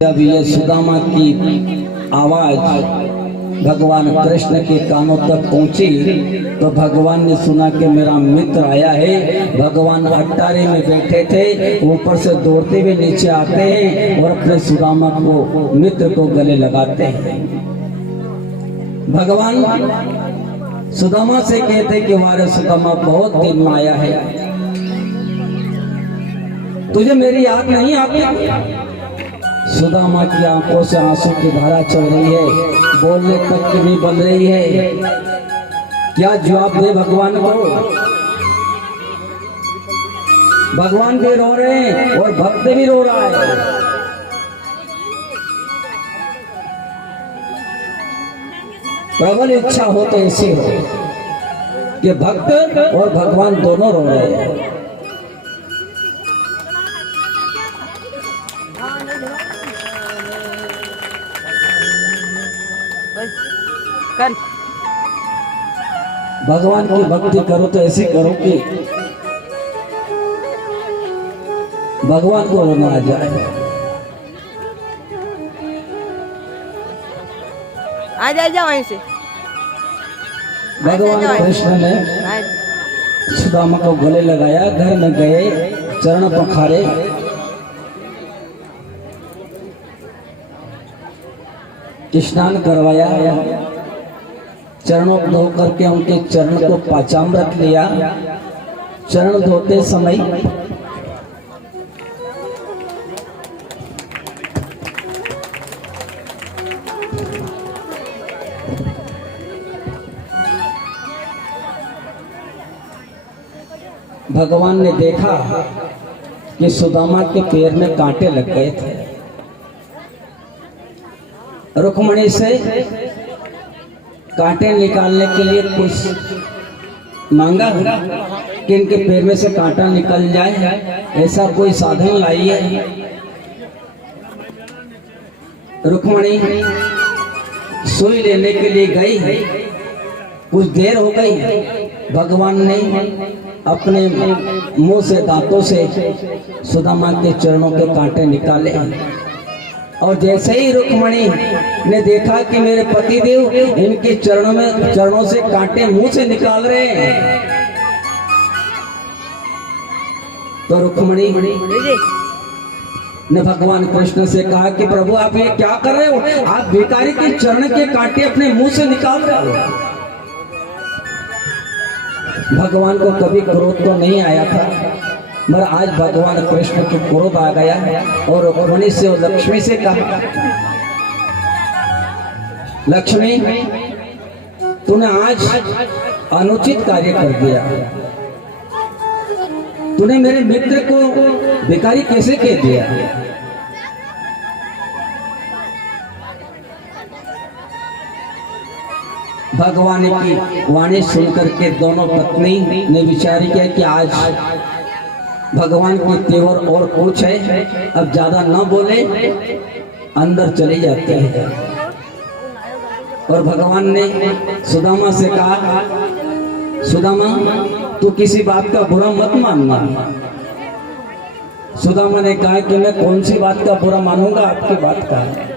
जब ये सुदामा की आवाज भगवान कृष्ण के कानों तक पहुंची तो भगवान ने सुना कि मेरा मित्र आया है। भगवान अट्टारे में बैठे थे, ऊपर से दौड़ते हुए नीचे आते हैं और अपने सुदामा को मित्र को गले लगाते हैं। भगवान सुदामा से कहते कि वारे सुदामा, बहुत दिन में आया है, तुझे मेरी याद नहीं आती? सुदामा की आंखों से आंसू की धारा चल रही है, बोलने तक की नहीं बन रही है। क्या जवाब दे भगवान को? भगवान भी रो रहे हैं और भक्त भी रो रहा है। प्रबल इच्छा हो तो ऐसी हो कि भक्त और भगवान दोनों रो रहे हैं। भगवान की भक्ति करो तो ऐसी करो कि भगवान को रोना आ जाए। आ जाओ वहीं से। भगवान कृष्ण ने सुदामा को गले लगाया, घर में गए, चरण पखारे, स्नान करवाया, चरणों को धो करके उनके चरण को पाचामृत लिया। चरण धोते समय भगवान ने देखा कि सुदामा के पैर में कांटे लग गए थे। रुक्मणी से कांटे निकालने के लिए कुछ मांगा कि इनके पैर में से कांटा निकल जाए, ऐसा कोई साधन लाइए। रुक्मणी सुई लेने के लिए गई, कुछ देर हो गई। भगवान ने अपने मुंह से, दांतों से सुदामा के चरणों के कांटे निकाले और जैसे ही रुक्मणी ने देखा कि मेरे पतिदेव इनके चरणों से कांटे मुंह से निकाल रहे हैं, तो रुक्मणी ने भगवान कृष्ण से कहा कि प्रभु आप ये क्या कर रहे हो? आप भिखारी के चरण के कांटे अपने मुंह से निकाल रहे हो। भगवान को कभी क्रोध तो नहीं आया था, मगर आज भगवान कृष्ण को क्रोध आ गया और रुक्मिणी से और लक्ष्मी से कहा, लक्ष्मी तूने आज अनुचित कार्य कर दिया। तूने मेरे मित्र को भिखारी कैसे कह दिया? भगवान की वाणी सुनकर के दोनों पत्नी ने विचार किया कि आज भगवान की तेवर और कुछ है, अब ज्यादा न बोले, अंदर चले जाते हैं। और भगवान ने सुदामा से कहा, सुदामा तू किसी बात का बुरा मत मानना। सुदामा ने कहा कि मैं कौन सी बात का बुरा मानूंगा, आपकी बात का है।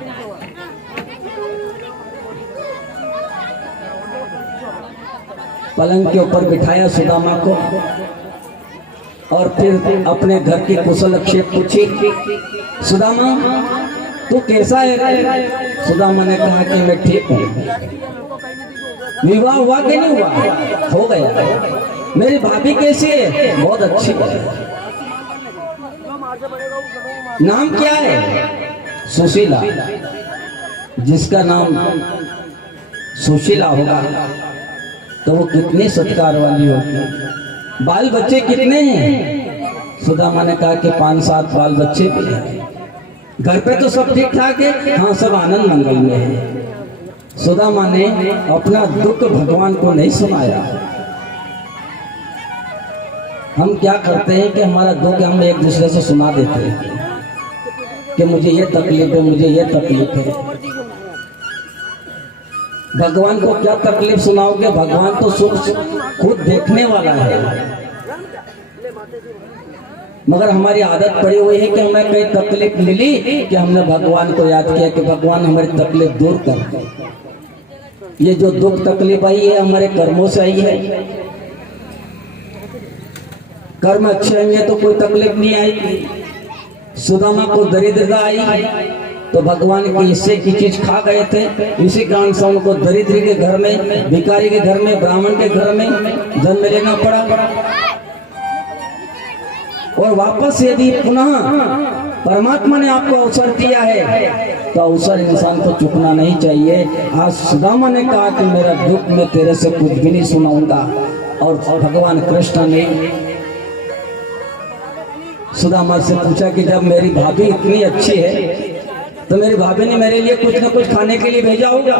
पलंग के ऊपर बिठाया सुदामा को और फिर अपने घर की कुशलक्षेम पूछी, सुदामा तू कैसा है? सुदामा ने कहा कि मैं ठीक हूँ। विवाह हुआ कि नहीं हुआ? हो गया। मेरी भाभी कैसी है? बहुत अच्छी है। नाम क्या है? सुशीला। जिसका नाम सुशीला होगा तो वो कितनी सत्कार वाली होगी। बाल बच्चे कितने हैं? सुदामा ने कहा कि 5-7 बाल बच्चे भी हैं। घर पे तो सब ठीक ठाक है? हाँ, सब आनंद मंगल में है। सुदामा ने अपना दुख भगवान को नहीं सुनाया। हम क्या करते हैं कि हमारा दुख हम एक दूसरे से सुना देते हैं कि मुझे ये तकलीफ है, मुझे ये तकलीफ है। भगवान को क्या तकलीफ सुनाओगे? भगवान तो सुख खुद देखने वाला है। मगर हमारी आदत पड़ी हुई है कि हमें कई तकलीफ मिली कि हमने भगवान को याद किया कि भगवान हमारी तकलीफ दूर कर। ये जो दुख तकलीफ आई है हमारे कर्मों से आई है। कर्म अच्छे होंगे तो कोई तकलीफ नहीं आएगी। सुदामा को दरिद्रता आई तो भगवान के हिस्से की चीज खा गए थे, इसी कारण से उनको दरिद्र के घर में, भिखारी के घर में, ब्राह्मण के घर में जन्म लेना पड़ा। और वापस यदि पुनः परमात्मा ने आपको अवसर दिया है तो अवसर इंसान को चुकना नहीं चाहिए। आज सुदामा ने कहा कि मेरा दुख मैं तेरे से कुछ भी नहीं सुनाऊंगा। और भगवान कृष्ण ने सुदामा से पूछा कि जब मेरी भाभी इतनी अच्छी है तो मेरी भाभी ने मेरे लिए कुछ न कुछ खाने के लिए भेजा होगा।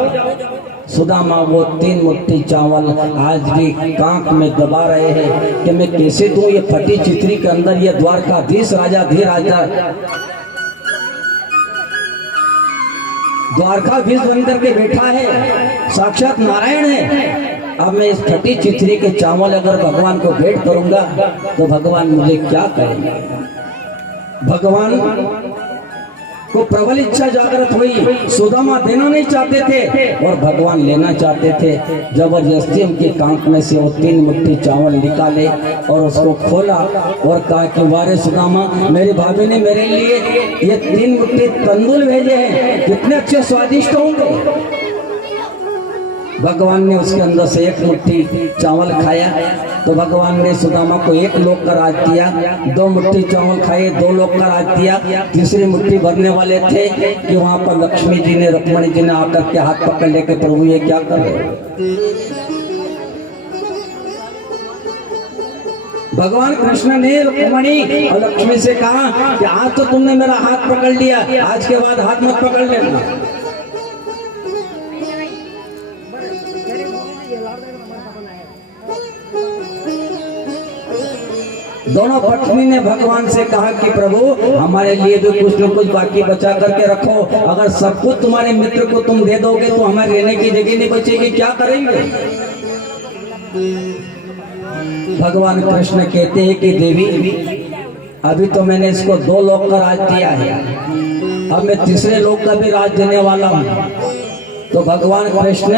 सुदामा वो 3 मुट्ठी चावल आज भी कांख में दबा रहे हैं कि मैं कैसे दूं। ये फटी चित्री के अंदर ये द्वारकाधीश राजा धीराजा द्वारकाधीश बनकर के बैठा है, साक्षात नारायण है। अब मैं इस फटी चित्री के चावल अगर भगवान को भेंट करूंगा तो भगवान मुझे क्या करेंगे। भगवान को प्रबल इच्छा जागृत हुई। सुदामा देना नहीं चाहते थे और भगवान लेना चाहते थे। जबरदस्ती उनके कांख में से वो 3 मुट्ठी चावल निकाले और उसको खोला और कहा कि वारे सुदामा, मेरी भाभी ने मेरे लिए ये 3 मुट्ठी तंदूर भेजे हैं, कितने अच्छे स्वादिष्ट होंगे। भगवान ने उसके अंदर से 1 मुट्ठी चावल खाया तो भगवान ने सुदामा को 1 लोक का राज दिया। 2 मुट्ठी चावल खाए, 2 लोक का राज दिया। तीसरी मुट्ठी भरने वाले थे कि वहां पर लक्ष्मी जी ने, रुक्मणी जी ने आकर के हाथ पकड़ लेके, प्रभु ये क्या कर रहे हो। भगवान कृष्ण ने रुक्मणी और लक्ष्मी से कहा कि आज तो तुमने मेरा हाथ पकड़ लिया, आज के बाद हाथ मत पकड़ लेना। दोनों पत्नी ने भगवान से कहा कि प्रभु हमारे लिए भी कुछ न कुछ बाकी बचा करके रखो। अगर सब कुछ तुम्हारे मित्र को तुम दे दोगे तो हमारे रहने की जगह नहीं बचेगी, क्या करेंगे। भगवान कृष्ण कहते हैं कि देवी, अभी तो मैंने इसको 2 लोक का राज दिया है, अब मैं तीसरे लोक का भी राज देने वाला हूँ। तो भगवान कृष्ण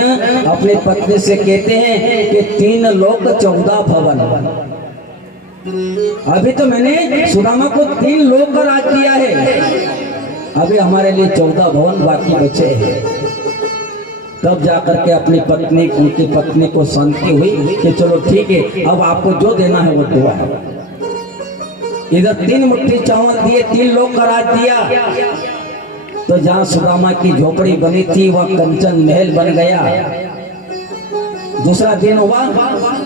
अपनी पत्नी से कहते हैं कि 3 लोक 14 भवन। अभी तो मैंने सुदामा को 3 लोक का राज दिया है, अभी हमारे लिए 14 भवन बाकी बचे हैं। तब जाकर के अपनी पत्नी, उनकी पत्नी को शांति हुई कि चलो ठीक है, अब आपको जो देना है वो दुआ है। इधर 3 मुट्ठी चावल दिए, 3 लोक का राज दिया। तो जहाँ सुदामा की झोपड़ी बनी थी वह कंचन महल बन गया। दूसरा दिन हुआ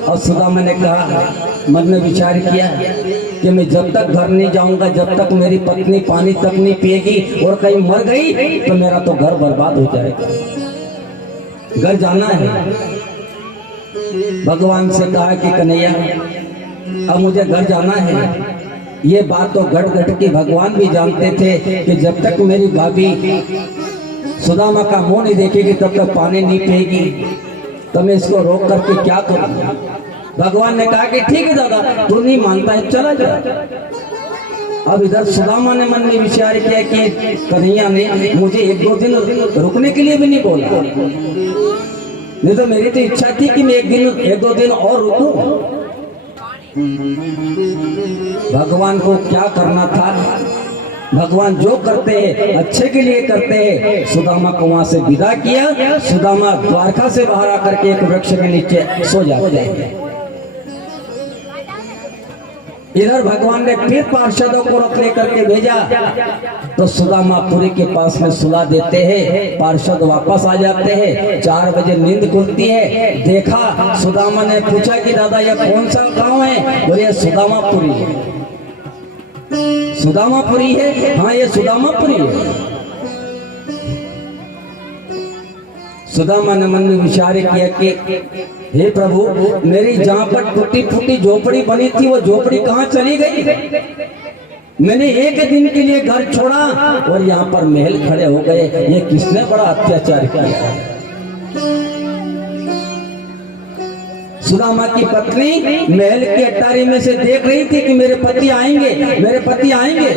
और सुदामा ने कहा, मन में विचार किया कि मैं जब तक घर नहीं जाऊंगा, जब तक मेरी पत्नी पानी तक नहीं पिएगी और कहीं मर गई तो मेरा तो घर बर्बाद हो जाएगा। घर जाना है। भगवान से कहा कि कन्हैया, अब मुझे घर जाना है। ये बात तो घट घट के भगवान भी जानते थे कि जब तक मेरी भाभी सुदामा का मुंह नहीं देखेगी तब तक पानी नहीं पिएगी, तो मैं इसको रोक करके क्या करूं। भगवान ने कहा कि ठीक है दादा, तू नहीं मानता है, चला जा। अब इधर सुदामा ने मन में विचार किया कि कन्हैया ने मुझे 1-2 दिन रुकने के लिए भी नहीं बोला, नहीं तो मेरी तो इच्छा थी कि मैं 1-2 दिन और रुकूं। भगवान को क्या करना था, भगवान जो करते हैं अच्छे के लिए करते हैं। सुदामा को वहां से विदा किया। सुदामा द्वारका से बाहर आकर के एक वृक्ष के नीचे सो जाते। इधर भगवान ने फिर पार्षदों को रख लेकर के भेजा तो सुदामापुरी के पास में सुला देते हैं। पार्षद वापस आ जाते हैं। 4 बजे नींद खुलती है। देखा, सुदामा ने पूछा कि दादा यह कौन सा गांव है। बोले ये सुदामापुरी है। सुदामापुरी है? हाँ, ये सुदामापुरी है। सुदामा ने मन में विचार किया कि हे प्रभु, मेरी जहाँ पर टूटी फूटी झोपड़ी बनी थी वो झोपड़ी कहाँ चली गई। मैंने 1 दिन के लिए घर छोड़ा और यहाँ पर महल खड़े हो गए। ये किसने बड़ा अत्याचार किया। सुदामा की पत्नी महल की अटारी में से देख रही थी कि मेरे पति आएंगे, मेरे पति आएंगे।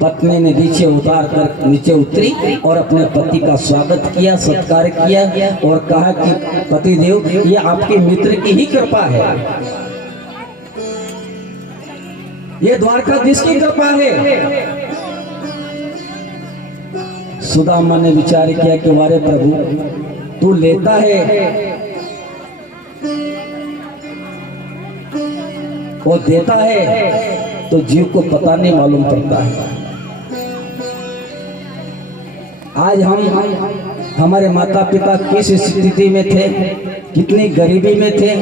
पत्नी ने नीचे उतरी और अपने पति का स्वागत किया, सत्कार किया और कहा कि पति देव, ये आपके मित्र की ही कृपा है, ये द्वारकाधीश की कृपा है। सुदामा ने विचार किया कि वारे प्रभु, तू लेता है और देता है तो जीव को पता नहीं मालूम पड़ता है। आज हमारे माता पिता किस स्थिति में थे, कितनी गरीबी में थे,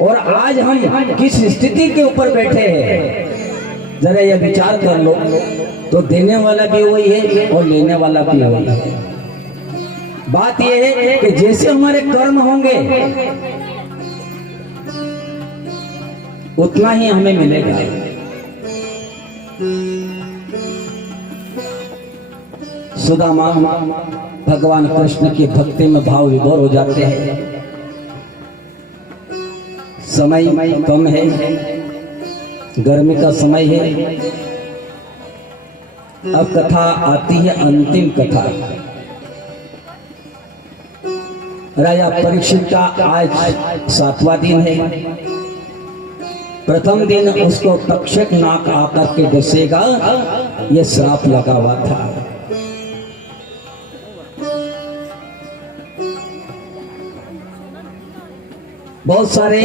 और आज हम किस स्थिति के ऊपर बैठे हैं, जरा यह विचार कर लो। तो देने वाला भी वही है और लेने वाला भी वही है। बात यह है कि जैसे हमारे कर्म होंगे उतना ही हमें मिलेगा। सुदामा भगवान कृष्ण की भक्ति में भाव विभोर हो जाते हैं। समय कम है, गर्मी का समय है। अब कथा आती है, अंतिम कथा। राजा परीक्षित का आज 7वां दिन है। प्रथम दिन उसको तक्षक नाग आकर के डसेगा, ये श्राप लगा हुआ था। बहुत सारे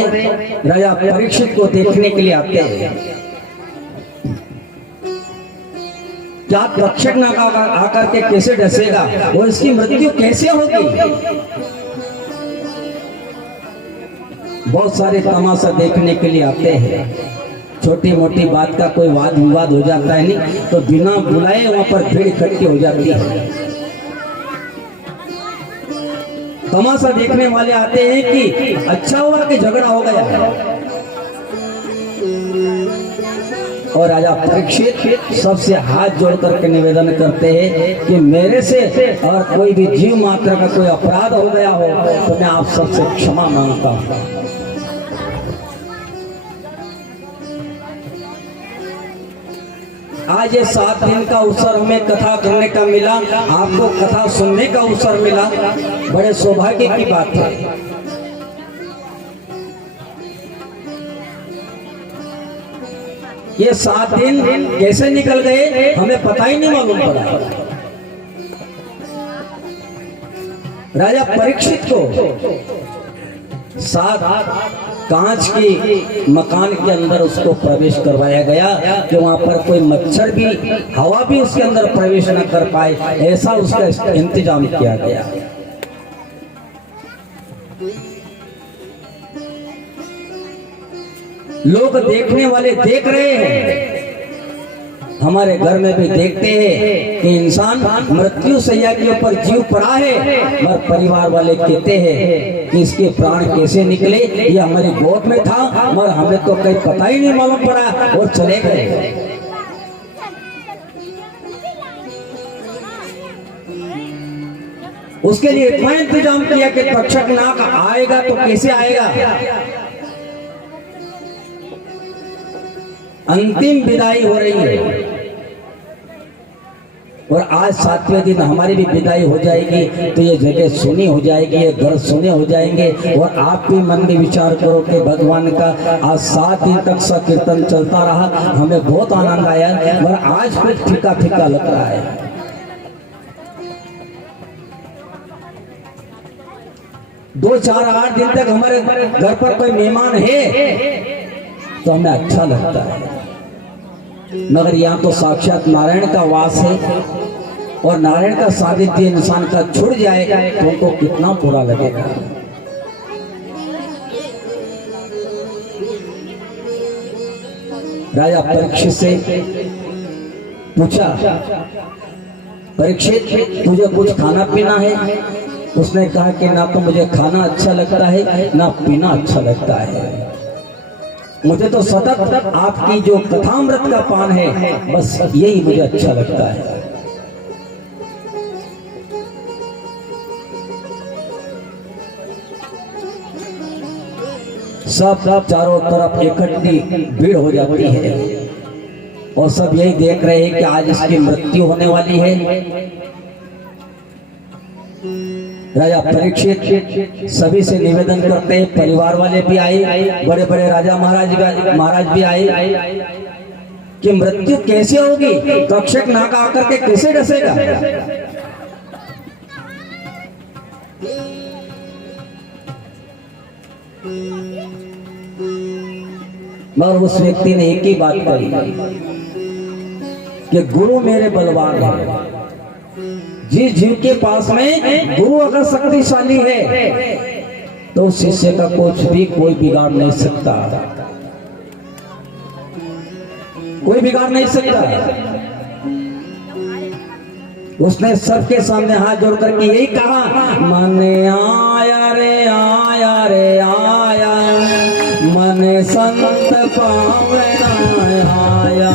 राजा परीक्षित को देखने के लिए आते हैं। क्या तक्षक नाग आकर के कैसे डसेगा और इसकी मृत्यु कैसे होगी? बहुत सारे तमाशा देखने के लिए आते हैं। छोटी मोटी बात का कोई वाद विवाद हो जाता है नहीं तो बिना बुलाए वहां पर भीड़ इकट्ठी हो जाती है। तमाशा देखने वाले आते हैं कि अच्छा हुआ कि झगड़ा हो गया। और राजा परीक्षित सबसे हाथ जोड़ करके निवेदन करते हैं कि मेरे से और कोई भी जीव मात्र का कोई अपराध हो गया हो तो मैं आप सबसे क्षमा मांगता हूं। आज ये 7 दिन का अवसर हमें कथा करने का मिला, आपको कथा सुनने का अवसर मिला, बड़े सौभाग्य की बात है। ये 7 दिन कैसे निकल गए हमें पता ही नहीं मालूम पड़ा। राजा परीक्षित को 7 कांच की मकान के अंदर उसको प्रवेश करवाया गया कि वहां पर कोई मच्छर भी, हवा भी उसके अंदर प्रवेश न कर पाए, ऐसा उसका इंतजाम किया गया। लोग देखने वाले देख रहे हैं, हमारे घर में भी देखते हैं कि इंसान मृत्यु सैया के ऊपर जीव पड़ा है, मगर परिवार वाले कहते हैं कि इसके प्राण कैसे निकले, ये हमारी गोद में था मगर हमें तो कहीं पता ही नहीं मालूम पड़ा और चले गए। उसके लिए इतना इंतजाम किया कि तक्षक नाग आएगा तो कैसे आएगा। अंतिम विदाई हो रही है और आज 7वें दिन हमारी भी विदाई हो जाएगी तो ये जगह सुनी हो जाएगी, ये घर सुने हो जाएंगे। और आप भी मन में विचार करो कि भगवान का आज 7 दिन तक संकीर्तन चलता रहा, हमें बहुत आनंद आया, मगर आज कुछ फीका फीका लग रहा है। 2, 4, 8 दिन तक हमारे घर पर कोई मेहमान है तो हमें अच्छा लगता है, मगर यहाँ तो साक्षात नारायण का वास है और नारायण का सानिध्य इंसान का छुड़ जाए तो उनको कितना बुरा लगेगा। राजा परीक्षित से पूछा, परीक्षित तुझे कुछ खाना पीना है? उसने कहा कि ना तो मुझे खाना अच्छा लगता है ना पीना अच्छा लगता है, मुझे तो सतत आपकी जो कथामृत का पान है बस यही मुझे अच्छा लगता है। सब चारों तरफ इकट्ठी भीड़ हो जाती है और सब यही देख रहे हैं कि आज इसकी मृत्यु होने वाली है। राजा परीक्षित सभी से निवेदन करते हैं, परिवार वाले भी आए, बड़े बड़े राजा महाराज भी आए कि मृत्यु कैसे होगी, तक्षक नाग आकर के कैसे डसेगा। और उस व्यक्ति ने एक ही बात कही कि गुरु मेरे बलवान है। जिस जीव के पास में गुरु अगर शक्तिशाली है तो शिष्य का कुछ भी कोई बिगाड़ नहीं सकता, कोई बिगाड़ नहीं सकता। उसने सबके सामने हाथ जोड़ करके यही कहा, मन आया रे आया रे आया, मन संत पावना आया,